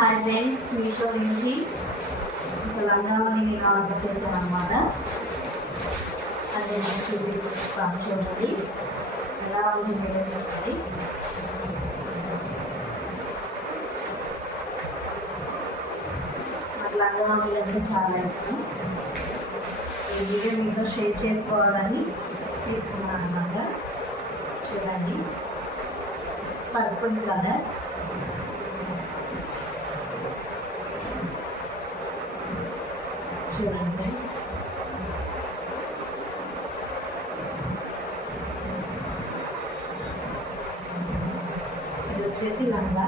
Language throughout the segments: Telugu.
హాయ్ ఫ్రెండ్స్, మీషో నుంచి ఒక లంగావని నేను ఆర్డర్ చేశాను అనమాట. అదే నేను చూపిస్తాను, చూడండి ఎలా ఉంది మీరు చెప్పండి. నాకు లంగావని అంటే చాలా ఇష్టం. ఈ వీడియో మీతో షేర్ చేసుకోవాలని తీసుకున్నాను అనమాట. చూడండి, పర్పుల్ కలర్, చూడండి ఫ్రెండ్స్. ఇది వచ్చేసి లంగా.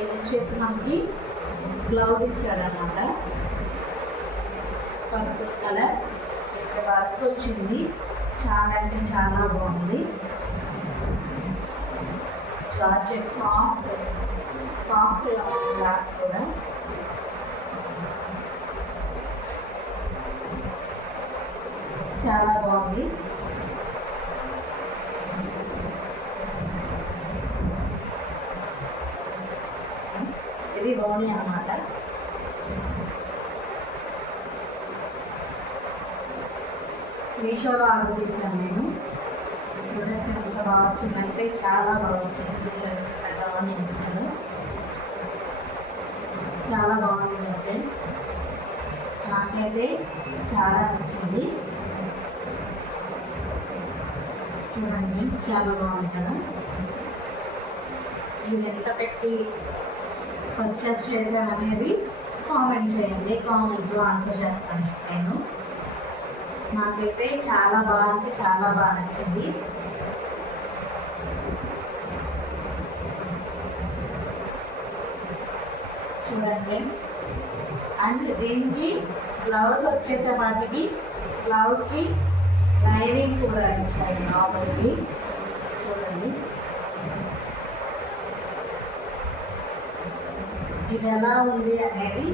ఇది వచ్చేసి మనకి బ్లౌజ్ ఇచ్చాడనమాట, పర్పుల్ కలర్. ఇక్కడ వర్క్ వచ్చింది, చాలా అంటే చాలా బాగుంది. జార్జెట్ సాఫ్ట్గా ఉంది క్లాత్ కూడా. చాలా బాగుంది. ఇది ఓణి అన్నమాట. మీషోలో ఆర్డర్ చేశాను నేను. ప్రొడక్ట్ ఎంత బాగా వచ్చిందంటే చాలా బాగా వచ్చింది. చూసారు, పెద్ద ఓణి ఇచ్చాను, చాలా బాగుంది కదా ఫ్రెండ్స్. నాకైతే చాలా నచ్చింది. చూడండి ఫ్రెండ్స్, చాలా బాగుంది కదా. ఇది ఎంత పెట్టి పర్చేస్ చేశాను అనేది కామెంట్ చేయండి, కామెంట్లో ఆన్సర్ చేస్తాను నేను. నాకైతే చాలా బాగా అంటే చాలా బాగా నచ్చింది. చూడండి ఫ్రెండ్స్. అండ్ దీనికి బ్లౌజ్ వచ్చేసే వాటికి బ్లౌజ్కి లైనింగ్ కూడా ఇచ్చాయి లోపలికి. చూడండి, ఇది ఎలా ఉంది అనేది.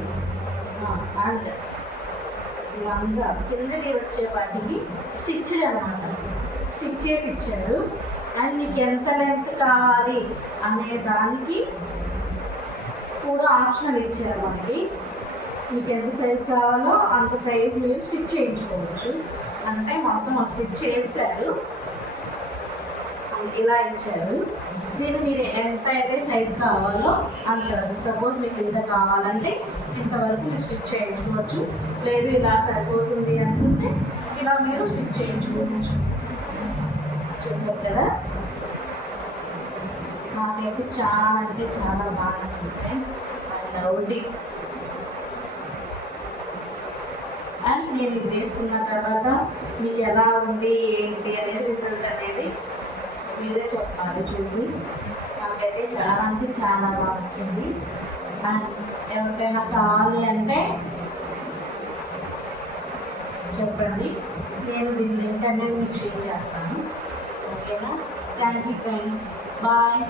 అండ్ లంగా కిందకి వచ్చే వాటికి స్టిచ్డ్ అనమాట, స్టిచ్ చేసి ఇచ్చారు. అండ్ మీకు ఎంత లెంత్ కావాలి అనే దానికి కూడా ఆప్షనల్ ఇచ్చారు మనకి. మీకు ఎంత సైజ్ కావాలో అంత సైజ్ మీరు స్టిచ్ చేయించుకోవచ్చు. అంటే మొత్తం స్టిచ్ చేశారు, ఇలా ఇచ్చారు. దీన్ని మీరు ఎంత అయితే సైజ్ కావాలో అంత, సపోజ్ మీకు ఇంత కావాలంటే ఇంతవరకు మీరు స్టిచ్ చేయించుకోవచ్చు. లేదు ఇలా సరిపోతుంది అనుకుంటే ఇలా మీరు స్టిచ్ చేయించుకోవచ్చు. చూసారు కదా, నాకైతే చాలా అంటే చాలా బాగా నచ్చింది friends. I loved it. And నేను ఇది వేసుకున్న తర్వాత మీకు ఎలా ఉంది ఏంటి అనేది రిజల్ట్ అనేది మీరే చెప్పాలి చూసి. నాకైతే చాలా అంటే చాలా బాగా నచ్చింది. అండ్ ఎవరికైనా కావాలి అంటే చెప్పండి, నేను దీని లింక్ అనేది మీకు షేర్ చేస్తాను. ఓకేనా? Thank you friends, bye.